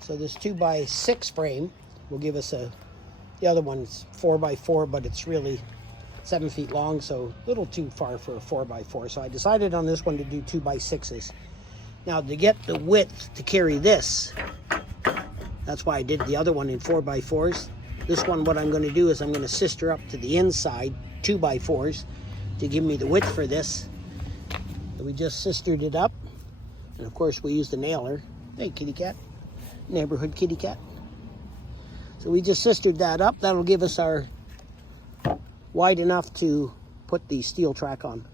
So this 2x6 frame will give us the other one's 4x4, but it's really 7 feet long, so a little too far for a 4x4. So I decided on this one to do 2x6s. Now to get the width to carry this, that's why I did the other one in 4x4s. This one, what I'm going to do is I'm going to sister up to the inside 2x4s to give me the width for this. So we just sistered it up, and of course we used a nailer. Hey, kitty cat, neighborhood kitty cat. So we just sistered that up. That'll give us our wide enough to put the steel track on.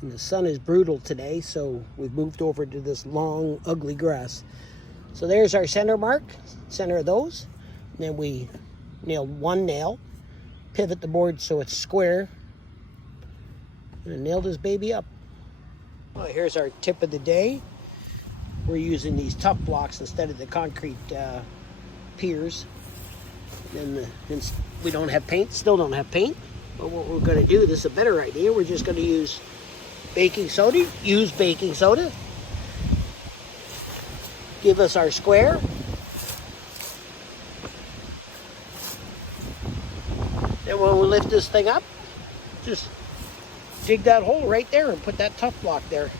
And the sun is brutal today, so we've moved over to this long, ugly grass. So there's our center mark, center of those. And then we nailed one nail, pivot the board so it's square, and nailed this baby up. Well, here's our tip of the day. We're using these tough blocks instead of the concrete piers. Then we don't have paint, still don't have paint. But what we're going to do, this is a better idea. We're just going to use baking soda. Use baking soda. Give us our square. Then when we lift this thing up, just dig that hole right there and put that tough block there.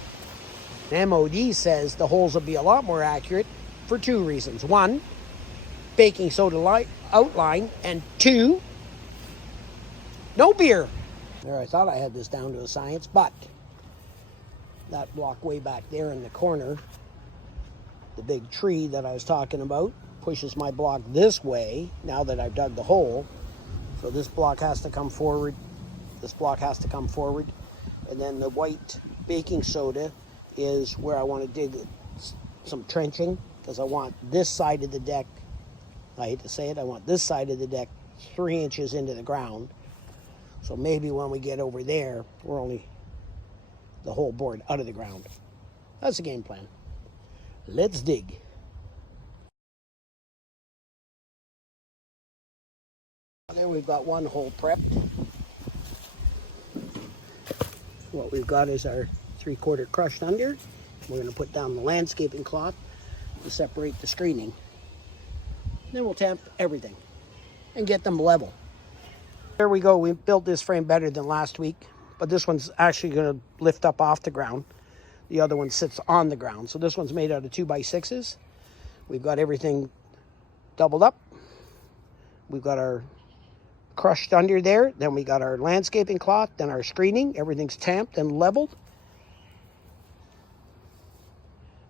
MOD says the holes will be a lot more accurate for two reasons. One, baking soda outline, and two, no beer. There, I thought I had this down to a science, but that block way back there in the corner, the big tree that I was talking about, pushes my block this way now that I've dug the hole. So this block has to come forward, this block has to come forward, and then the white baking soda is where I want to dig some trenching, because I want this side of the deck, I hate to say it, I want this side of the deck 3 inches into the ground. So maybe when we get over there, we're only the whole board out of the ground. That's the game plan. Let's dig. There we've got one hole prepped. What we've got is our 3/4 crushed under. We're going to put down the landscaping cloth to separate the screening. Then we'll tamp everything and get them level. There we go. We built this frame better than last week, but this one's actually going to lift up off the ground. The other one sits on the ground. So this one's made out of 2x6s. We've got everything doubled up. We've got our crushed under there. Then we got our landscaping cloth, then our screening. Everything's tamped and leveled.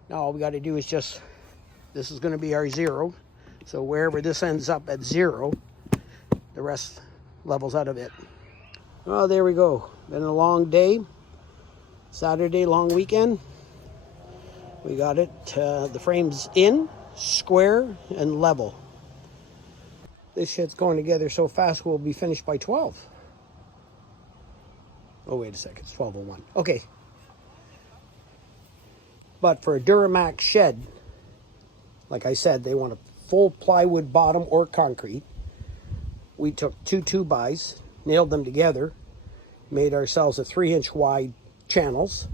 Now all we got to do is just, this is going to be our 0. So wherever this ends up at 0, the rest levels out of it. Oh, there we go. Been a long day. Saturday, long weekend. We got it. The frame's in, square, and level. This shit's going together so fast we'll be finished by 12. Oh, wait a second. It's 12:01. Okay. But for a DURAMAX shed, like I said, they want a full plywood bottom or concrete. We took 2 2x, nailed them together, made ourselves a 3-inch wide channels,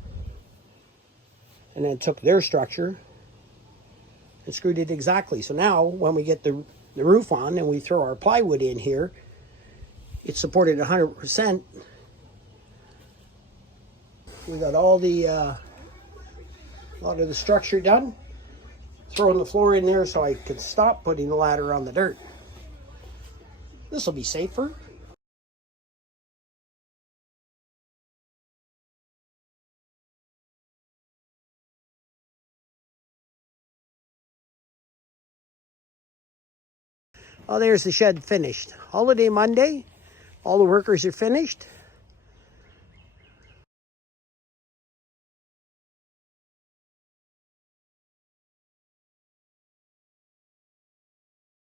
and then took their structure and screwed it exactly. So now when we get the roof on and we throw our plywood in here, it's supported 100%. We got all the a lot of the structure done. Throwing the floor in there so I can stop putting the ladder on the dirt. This will be safer. Oh, there's the shed finished. Holiday Monday. All the workers are finished.